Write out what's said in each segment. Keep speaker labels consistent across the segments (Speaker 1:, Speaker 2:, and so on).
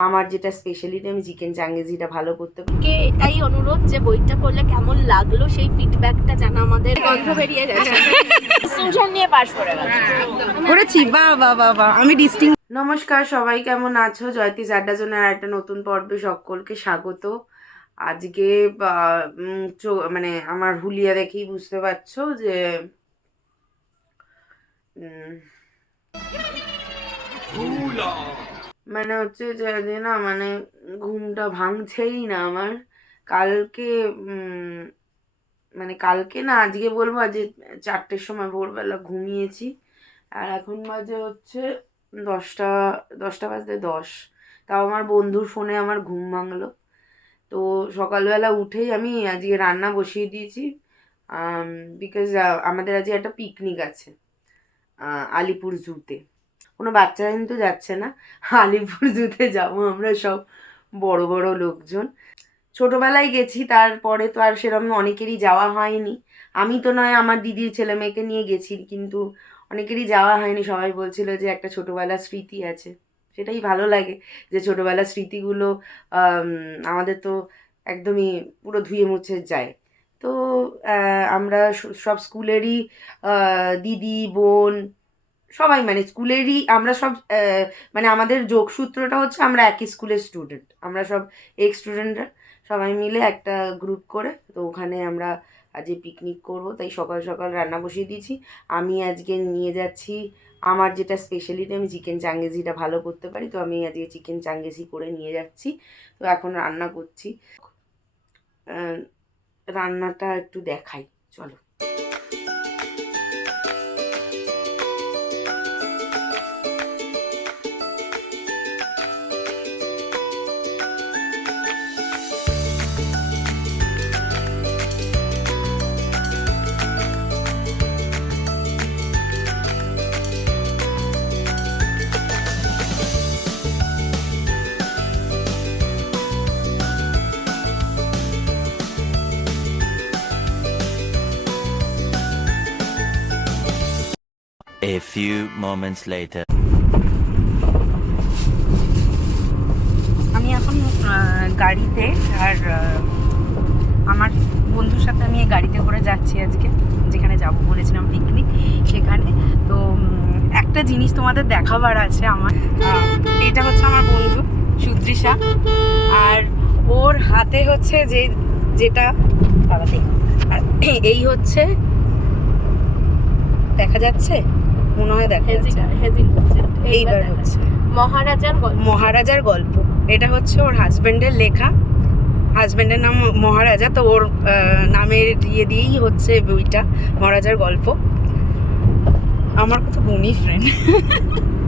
Speaker 1: আমার যেটা স্পেশালিটি আমি চিকেন চাঙ্গেজিটা ভালো করতে পারি।
Speaker 2: কে এটাই অনুরোধ যে বইটা পড়লে কেমন লাগল সেই ফিডব্যাকটা জানা আমাদের গন্ধ বেরিয়ে গেছে ডিস্টিংশন নিয়ে পাশ করে গেছে।
Speaker 1: করেছি। বা বা বা বা আমি ডিস্টিং নমস্কার সবাই কেমন আছো? জয়তি আড্ডা জোনের একটা নতুন পর্বে সকলকে স্বাগত। আজকে মানে আমার হুলিয়া দেখেই বুঝতে পারছ যে উম, মানে হচ্ছে যে না মানে ঘুমটা ভাঙছেই না আমার। কালকে মানে কালকে না আজকে বলব, আজকে চারটের সময় ভোরবেলা ঘুমিয়েছি। আর এখন বাজে হচ্ছে দশটা দশটা বাজতে দশ। তাও আমার বন্ধুর ফোনে আমার ঘুম ভাঙলো। তো সকালবেলা উঠেই আমি আজকে রান্না বসিয়ে দিয়েছি। বিকজ আমাদের আজকে একটা পিকনিক আছে আলিপুর জুতে। কোনো বাচ্চারা কিন্তু যাচ্ছে না। আলিপুর জুতে যাব আমরা সব বড় বড় লোকজন। ছোটোবেলায় গেছি, তারপরে তো আর সেরকম অনেকেরই যাওয়া হয়নি। আমি তো নয়, আমার দিদির ছেলে মেয়েকে নিয়ে গেছি, কিন্তু অনেকেরই যাওয়া হয়নি। সবাই বলছিল যে একটা ছোটোবেলার স্মৃতি আছে। সেটাই ভালো লাগে যে ছোটবেলার স্মৃতিগুলো আমাদের তো একদমই পুরো ধুয়ে মুছে যায়। তো আমরা সব স্কুলেরই দিদি, বোন সবাই মানে স্কুলেরই আমরা সব মানে আমাদের যোগসূত্রটা হচ্ছে আমরা একই স্কুলের স্টুডেন্ট আমরা সব এক্স স্টুডেন্টরা সবাই মিলে একটা গ্রুপ করে, তো ওখানে আমরা আজকে পিকনিক করব, তাই সকাল সকাল রান্না বসিয়ে দিয়েছি। আমি আজকে নিয়ে যাচ্ছি আমার যেটা স্পেশালিটি আমি চিকেন চাঙ্গেজিটা ভালো করতে পারি, তো আমি আজকে চিকেন চাঙ্গেজি করে নিয়ে যাচ্ছি। তো এখন রান্না করছি। রান্নাটা একটু দেখাই, চলো।
Speaker 3: Few moments later.
Speaker 1: আমি এখন গাড়িতে আর আমার বন্ধুর সাথে আমি গাড়িতে করে যাচ্ছি আজকে, যেখানে যাব বলেছিলাম পিকনিক সেখানে তো একটা জিনিস তোমাদের দেখাবার আছে আমার এটা হচ্ছে আমার বন্ধু, সুদৃশা আর ওর হাতে হচ্ছে যে, যেটা বাবা। আর এই হচ্ছে, দেখা যাচ্ছে মনে হয় দেখা যাচ্ছে। এইবার হচ্ছে।
Speaker 2: মহারাজার গল্প।
Speaker 1: মহারাজার গল্প। এটা হচ্ছে ওর হাজবেন্ডের লেখা। হাজবেন্ডের নাম মহারাজা তো ওর নামের ইয়ে দিয়েই হচ্ছে বইটা মহারাজার গল্প। আমার কথা গুণী ফ্রেন্ড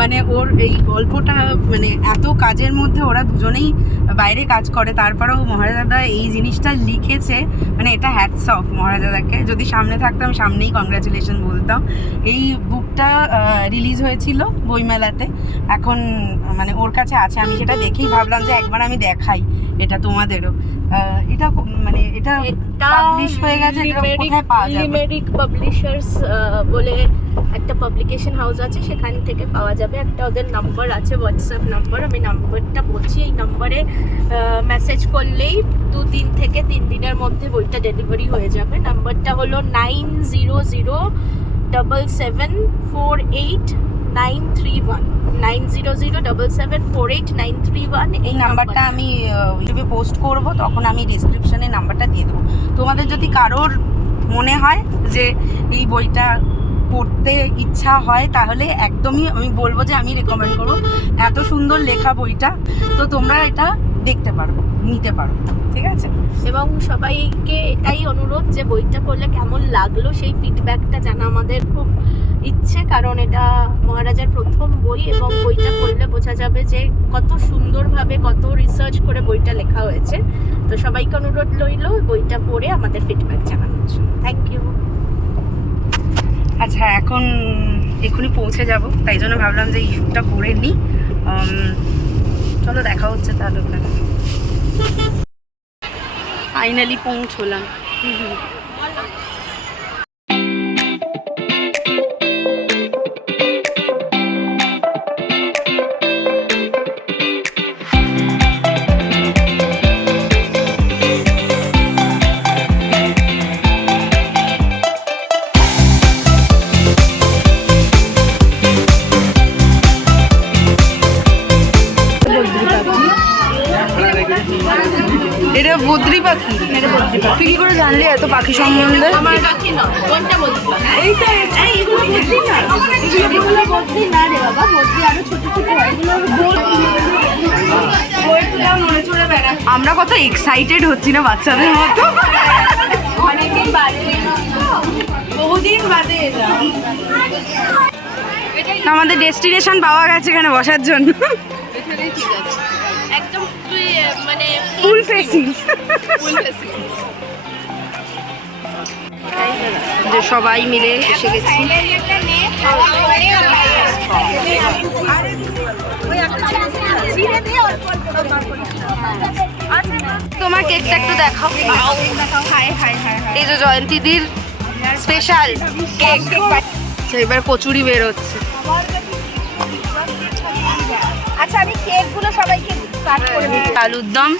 Speaker 1: মানে ওর এই গল্পটা মানে এত কাজের মধ্যে ওরা দুজনেই বাইরে কাজ করে, তারপরেও মহারাজাদা এই জিনিসটা লিখেছে মানে এটা হ্যাটস অফ মহারাজাদাকে যদি সামনে থাকতাম, সামনেই কংগ্রাচুলেশন বলতাম। এই বুকটা রিলিজ হয়েছিল বইমেলাতে। এখন মানে ওর কাছে আছে আমি সেটা দেখেই ভাবলাম যে একবার আমি দেখাই এটা তোমাদেরও। এটা মানে এটা পাবলিশ হয়ে গেছে এটা কোথায় পাওয়া যাবে?
Speaker 2: লিমেরিক পাবলিশার্স বলে একটা পাবলিকেশন হাউস আছে সেখান থেকে পাওয়া যাবে। একটা ওদের নাম্বার আছে হোয়াটসঅ্যাপ নাম্বার আমি নাম্বারটা বলছি এই নাম্বারে মেসেজ করলেই দু দিন থেকে তিন দিনের মধ্যে বইটা ডেলিভারি হয়ে যাবে। নাম্বারটা হলো nine zero zero double seven four eight nine three one nine zero zero double seven four eight nine three one
Speaker 1: এই নাম্বারটা আমি ইউটিউবে পোস্ট করব তখন আমি ডিসক্রিপশনে নাম্বারটা দিয়ে দেবো। তোমাদের যদি কারোর মনে হয় যে এই বইটা পড়তে ইচ্ছা হয় তাহলে একদমই আমি বলব যে আমি রেকমেন্ড করব। এত সুন্দর লেখা বইটা তো তোমরা এটা দেখতে পারো। নিতে পারো ঠিক আছে?
Speaker 2: এবং সবাইকে এটাই অনুরোধ যে বইটা পড়লে কেমন লাগল সেই ফিডব্যাকটা জানা আমাদের খুব ইচ্ছে কারণ এটা মহারাজার প্রথম বই এবং বইটা পড়লে বোঝা যাবে যে কত সুন্দরভাবে কত রিসার্চ করে বইটা লেখা হয়েছে। তো সবাইকে অনুরোধ রইল বইটা পড়ে আমাদের ফিডব্যাক জানানোর জন্য। থ্যাংক ইউ
Speaker 1: আচ্ছা এখন এক্ষুনি পৌঁছে যাব তাই জন্য ভাবলাম যে ইস্যুটা করে নিই চলো দেখা হচ্ছে তাহলে ওখানে। ফাইনালি পৌঁছলাম বদ্রি
Speaker 2: এইটা এই এগুলো বদ্রি না। এগুলো বদ্রি না রে বাবা বদ্রি আরও ছোট ছোট হয়। এগুলো
Speaker 1: আমরা কত এক্সাইটেড হচ্ছি না বাচ্চাদের মতো?
Speaker 2: বহুদিন বাদে
Speaker 1: আমাদের ডেস্টিনেশন পাওয়া গেছে এখানে বসার জন্য।
Speaker 2: একদম তুই মানে
Speaker 1: ফুল ফেসিং
Speaker 2: ফুল ফেসি
Speaker 1: যে সবাই মিলে এসে গেছি। তোমার কেকটা একটু দেখাও। এই যে জয়ন্তীদির স্পেশাল কেক। আচ্ছা, এবার কচুরি বের হচ্ছে।
Speaker 2: আচ্ছা আমি কেকগুলো সবাইকে
Speaker 1: আলুর দম।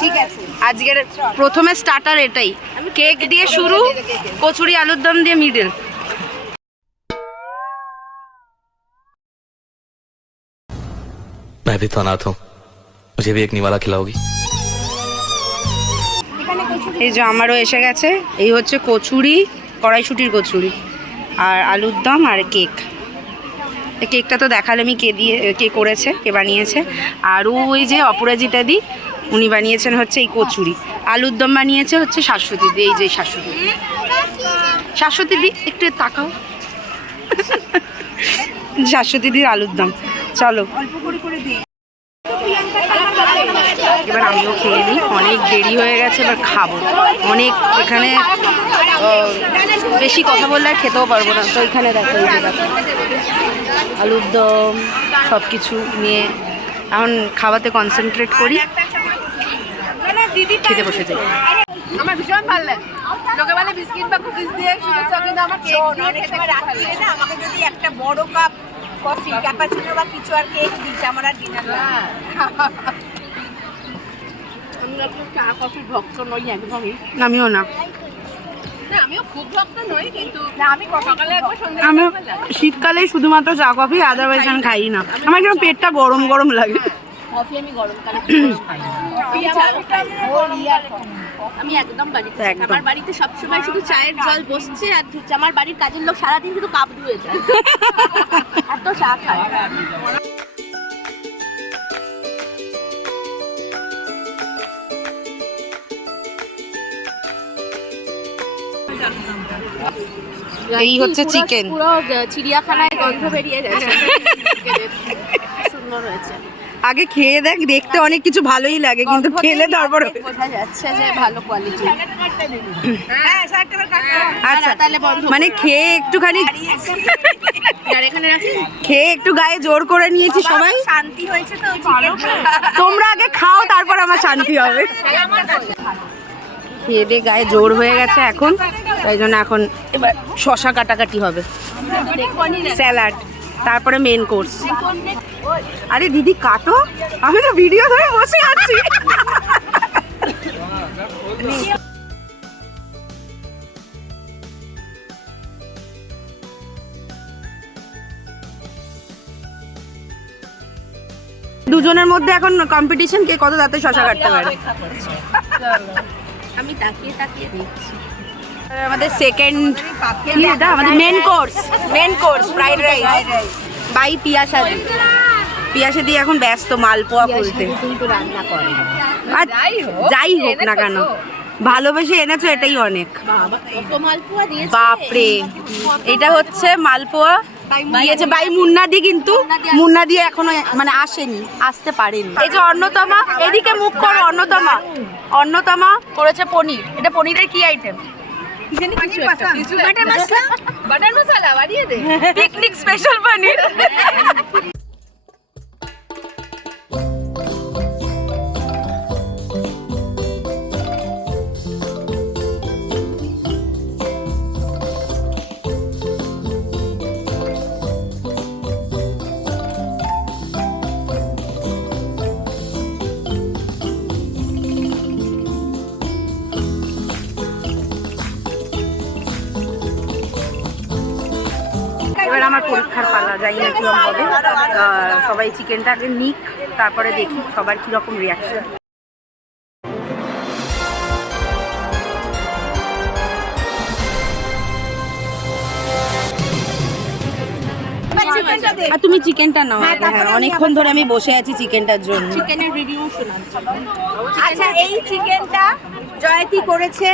Speaker 2: ঠিক আছে।
Speaker 1: আজকের প্রথমে স্টার্টার এটাই কেক দিয়ে শুরু কচুরি আলুর দম দিয়ে মিডল
Speaker 4: मैं भी तो अनाथ हूँ मुझे भी एक निवाला खिलाओगी
Speaker 1: এই যে আমারও এসে গেছে এই হচ্ছে কচুরি কড়াইশুটির কচুরি আর আলুর দম আর কেক এই কেকটা তো দেখালে আমি কে দিয়ে কে করেছে কে বানিয়েছে আর ওই যে অপরাজিতা দি উনি বানিয়েছেন হচ্ছে এই কচুরি। আলুর দম বানিয়েছে হচ্ছে শাশ্বতী দি, এই যে শাশ্বতী দি। শাশ্বতী দি, একটু তাকাও। শাশ্বতী দির আলুর দম। চলো। এবার আমিও খেয়ে নিই। অনেক দেরি হয়ে গেছে, এবার খাব। অনেক এখানে বেশি কথা বললে আর খেতেও পারব না। তো এখানে দেখো আলুর দম সব কিছু নিয়ে এখন খাওয়াতে কনসেন্ট্রেট করি। খেতে বসে যাই।
Speaker 2: আমার ভীষণ ভালো লাগে। লোকে বলে বিস্কিট বা কুকিজ দিয়ে শুনেছ কিন্তু আমার কেক দিয়ে
Speaker 5: অনেক
Speaker 2: খেতে
Speaker 5: সময় রাত্রিরে না আমাকে যদি একটা বড় কাপ কফি ক্যাপাচিনো বা কিছু আর কেক দিচ্ছে আমার আর ডিনার
Speaker 1: না।
Speaker 2: আমিও
Speaker 5: আমি
Speaker 1: আমি শীতকালে শুধুমাত্র চা কফি আদারওয়াইজ আমি খাই না। আমার কীরকম পেটটা গরম গরম লাগে?
Speaker 2: কফি আমি গরমকালে খুব খাই আমি একদম বাড়িতে আমার বাড়িতে সবসময় শুধু চায়ের জল বসছে আর আমার বাড়ির কাজের লোক সারাদিন শুধু কাপ ধুয়ে যায়। এত চা খায়।
Speaker 1: এই হচ্ছে চিকেন
Speaker 2: পুরো চিড়িয়াখানায় গন্ধ বেরিয়ে যাচ্ছে সুন্দর হয়েছে।
Speaker 1: আগে খেয়ে দেখ দেখতে অনেক কিছু ভালোই লাগে কিন্তু খেলে তারপর
Speaker 2: বোঝা যাচ্ছে যে ভালো কোয়ালিটি
Speaker 5: হ্যাঁ
Speaker 1: আচ্ছা মানে খেয়ে একটুখানি
Speaker 2: আর এখানে রাখি?
Speaker 1: খেয়ে একটু গায়ে জোর করে নিয়েছি সবাই।
Speaker 5: শান্তি হয়েছে তো
Speaker 1: তোমরা আগে খাও তারপর আমার শান্তি হবে। খেয়ে দিয়ে গায়ে জোর হয়ে গেছে এখন তাই জন্য এখন এবার শশা কাটাকাটি হবে। স্যালাড তারপরে মেন কোর্স আরে দিদি কাটো? আমি তো ভিডিও ধরে বসে আছি। দুজনের মধ্যে এখন কম্পিটিশন কে কত তাতে শশা কাটতে পারে?
Speaker 2: আমি তাকিয়ে তাকিয়ে দেখছি।
Speaker 1: আমাদের সেকেন্ড আমাদের main course main course fried rice by Piyasa di Piyasa di এখন ব্যস্ত মালপোয়া খুলতে।
Speaker 2: রান্না করে
Speaker 1: যাই হোক না কেন ভালোবেসে এনেছো এটাই অনেক।
Speaker 2: বাবা কত মালপোয়া দিয়েছে।
Speaker 1: বাপরে এটা হচ্ছে মালপোয়া দিয়েছে। বাই মুন্না দি কিন্তু মুন্না দিয়ে এখনও মানে আসেনি আসতে পারেনি। এই যে অন্যতমা এদিকে মুখ করো অন্যতমা অন্যতমা করেছে পনির। এটা পনিরের কি item
Speaker 2: butter masala? Butter masala বাড়িয়ে দে।
Speaker 1: পিকনিক স্পেশাল পনির। জানি না কীরকম হবে। সবাই চিকেনটা আগে নিক তারপরে দেখি সবার কীরকম রিয়াকশন তুমি চিকেনটা নাও
Speaker 5: হ্যাঁ
Speaker 1: অনেকক্ষণ ধরে আমি বসে আছি চিকেনটার জন্য।
Speaker 5: আচ্ছা এই চিকেনটা জয়তি করেছে।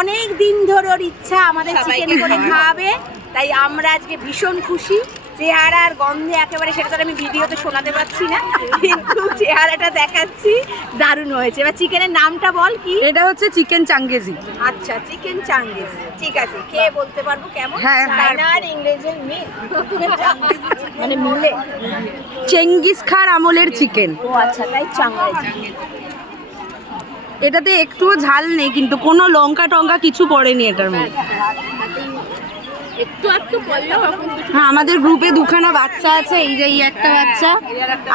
Speaker 5: অনেক দিন ধরে ওর ইচ্ছা আমাদের চিকেন করে খাওয়াবে। তাই আমরা আজকে ভীষণ খুশি। চেহারা আর গন্ধে একেবারে সেটা তো আমি ভিডিওতে শোনাতে পারছি না কিন্তু চেহারাটা দেখাচ্ছি দারুণ হয়েছে। এবার চিকেনের নামটা বল কি?
Speaker 1: এটা হচ্ছে চিকেন চাঙ্গেজি।
Speaker 5: আচ্ছা চিকেন চাঙ্গিস ঠিক আছে খেয়ে বলতে পারব কেমন?
Speaker 1: হ্যাঁ, হ্যাঁ।
Speaker 5: আর ইংরেজির মিল। মানে মিলে।
Speaker 1: চেঙ্গিস খার আমলের চিকেন।
Speaker 5: ও আচ্ছা তাই চাঙ্গিস
Speaker 1: এটাতে একটুও ঝাল নেই কিন্তু কোনো লঙ্কা টঙ্কা কিছু পড়েনি এটার মধ্যে
Speaker 2: একটু একটু পড়লেও এখন কিছু
Speaker 1: হ্যাঁ আমাদের গ্রুপে দুখানা বাচ্চা আছে এই যে এই একটা বাচ্চা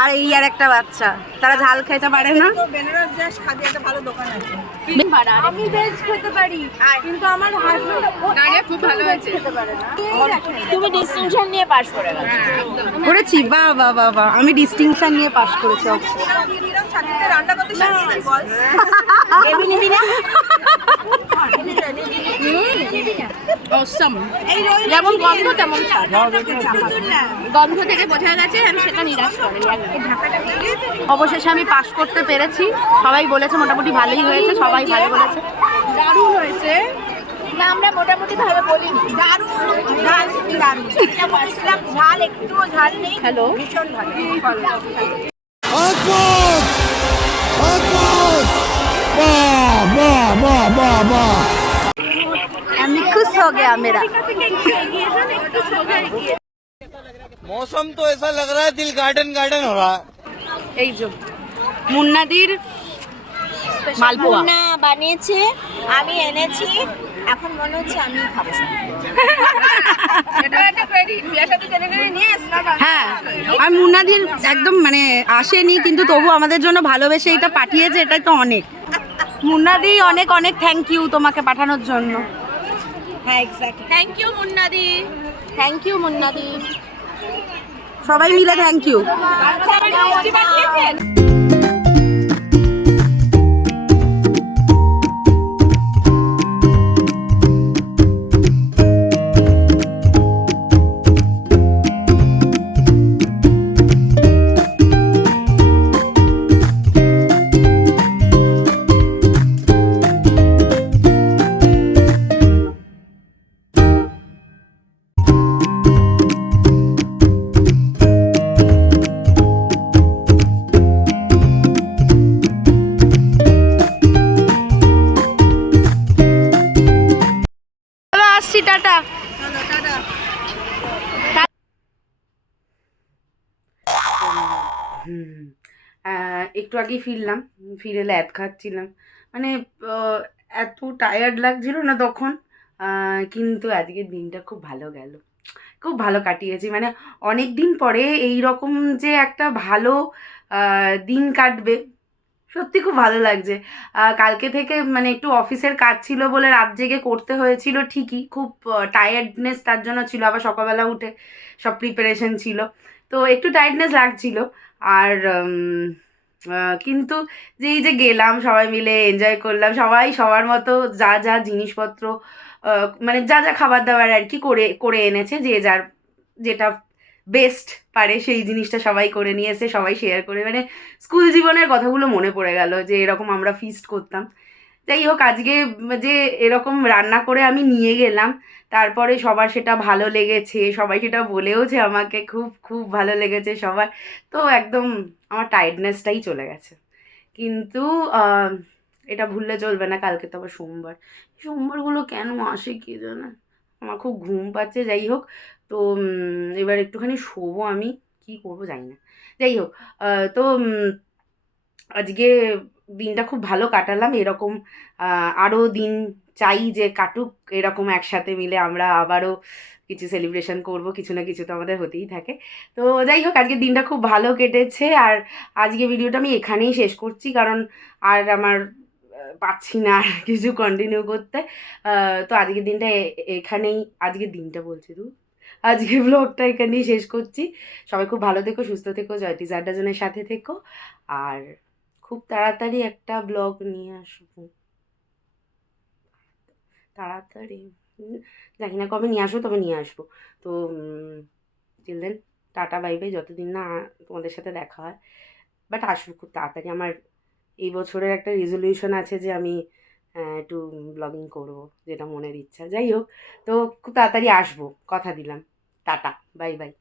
Speaker 1: আর এই আর একটা বাচ্চা তারা ঝাল খেতে পারে না
Speaker 5: বেনারস যাস খাদি একটা ভালো দোকান আছে
Speaker 2: বাড়া
Speaker 5: আমি ভেজ খেতে পারি কিন্তু আমার হাজবেন্ড
Speaker 2: খুব ভালো হয়েছে
Speaker 5: খেতে পারে না তুমি ডিস্টিংশন নিয়ে পাস করে
Speaker 1: করেছি বাহ বাহ বাহ বাহ আমি ডিস্টিংশন নিয়ে পাশ করেছি
Speaker 5: রান্না করতে শিখেছি বল না
Speaker 2: অসম যেমন গন্ধ তেমন গন্ধ থেকে বোঝা গেছে আমি সেটা নিরাশ করিনি
Speaker 1: অবশেষে আমি পাশ করতে পেরেছি। সবাই বলেছে মোটামুটি ভালোই হয়েছে সবাই ভালো বলেছে।
Speaker 5: দারুণ হয়েছে। না আমরা মোটামুটি ভাবে বলিনি। দারুণ। ঝাল দারুণ। ঝাল একটুও ঝাল নেই।
Speaker 2: হ্যালো।
Speaker 5: ভীষণ ভালো।
Speaker 1: আমি খুশ हो गया मेरा
Speaker 6: मौसम तो ऐसा लग रहा है दिल गार्डन गार्डन हो रहा है
Speaker 1: এই যে মুন্নাদির মালপোয়া
Speaker 5: না বানিয়েছে আমি এনেছি এখন মনে হচ্ছে আমি খাবো
Speaker 1: হ্যাঁ আর মুন্নাদির একদম মানে আসেনি কিন্তু তবু আমাদের জন্য ভালোবেসে এটা পাঠিয়েছে এটাই তো অনেক মুন্নাদি অনেক অনেক থ্যাংক ইউ তোমাকে পাঠানোর জন্য
Speaker 5: হ্যাঁ exactly
Speaker 2: thank you মুন্নাদি thank you মুন্নাদি
Speaker 1: সবাই মিলে থ্যাংক ইউ একটু আগেই ফিরলাম, ফিরে ল্যাদ খাচ্ছিলাম মানে এত টায়ার্ড লাগছিল না তখন কিন্তু আজকের দিনটা খুব ভালো গেল। খুব ভালো কাটিয়েছি। মানে অনেক দিন পরে এই রকম যে একটা ভালো দিন কাটবে, সত্যি খুব ভালো লাগছে। কালকে থেকে মানে একটু অফিসের কাজ ছিল বলে রাত জেগে করতে হয়েছিল ঠিকই, খুব টায়ার্ডনেস তার জন্য ছিল। আবার সকালবেলা উঠে সব প্রিপারেশন ছিল। তো একটু টাইটনেস লাগছিল। আর কিন্তু যে এই যে গেলাম সবাই মিলে এনজয় করলাম, সবাই সবার মতো যা যা জিনিসপত্র মানে যা যা খাবার দাবার আর কি করে করে এনেছে, যে যার যেটা বেস্ট পারে সেই জিনিসটা সবাই করে নিয়ে এসে সবাই শেয়ার করে মানে স্কুল জীবনের কথাগুলো মনে পড়ে গেল যে এরকম আমরা ফিস্ট করতাম। যাই হোক, আজকে যে এরকম রান্না করে আমি নিয়ে গেলাম, তারপরে সবার সেটা ভালো লেগেছে, সবাই সেটা বলেওছে আমাকে, খুব খুব ভালো লেগেছে সবার। তো একদম আমার টায়ার্ডনেসটাই চলে গেছে। কিন্তু এটা ভুললে চলবে না, কালকে তো আবার সোমবার। সোমবারগুলো কেন আসে কি জানে? আমার খুব ঘুম পাচ্ছে, যাই হোক। তো এবার একটুখানি শোবো আমি, কি করব জানি না। যাই হোক তো আজকে দিনটা খুব ভালো কাটালাম। এরকম আরও দিন চাই যে কাটুক, এরকম একসাথে মিলে আমরা আবারও কিছু সেলিব্রেশন করব। কিছু না কিছু তো আমাদের হতেই থাকে। তো যাই হোক আজকে দিনটা খুব ভালো কেটেছে। আর আজকে ভিডিওটা আমি এখানেই শেষ করছি। কারণ আর আমার পাচ্ছি না আর কিছু কন্টিনিউ করতে। তো আজকের দিনটা এখানেই, আজকের দিনটা বলছি তু। আজকে ব্লগটা এখানেই শেষ করছি। সবাই খুব ভালো থেকো, সুস্থ থেকো জয়তি জাড্ডাজনের সাথে থেকো। আর খুব তাড়াতাড়ি একটা ব্লগ নিয়ে আসব। তাড়াতাড়ি? জানি না কবে নিয়ে আসব, তবে নিয়ে আসব। তো চিলড্রেন টাটা বাই বাই যতদিন না তোমাদের সাথে দেখা হয়। বাট আসব খুব তাড়াতাড়ি। আমার এই বছরের একটা রেজলিউশন আছে যে আমি একটু ব্লগিং করব, যেটা মনের ইচ্ছা। যাই হোক, তো খুব তাড়াতাড়ি আসব। কথা দিলাম। Tata bye bye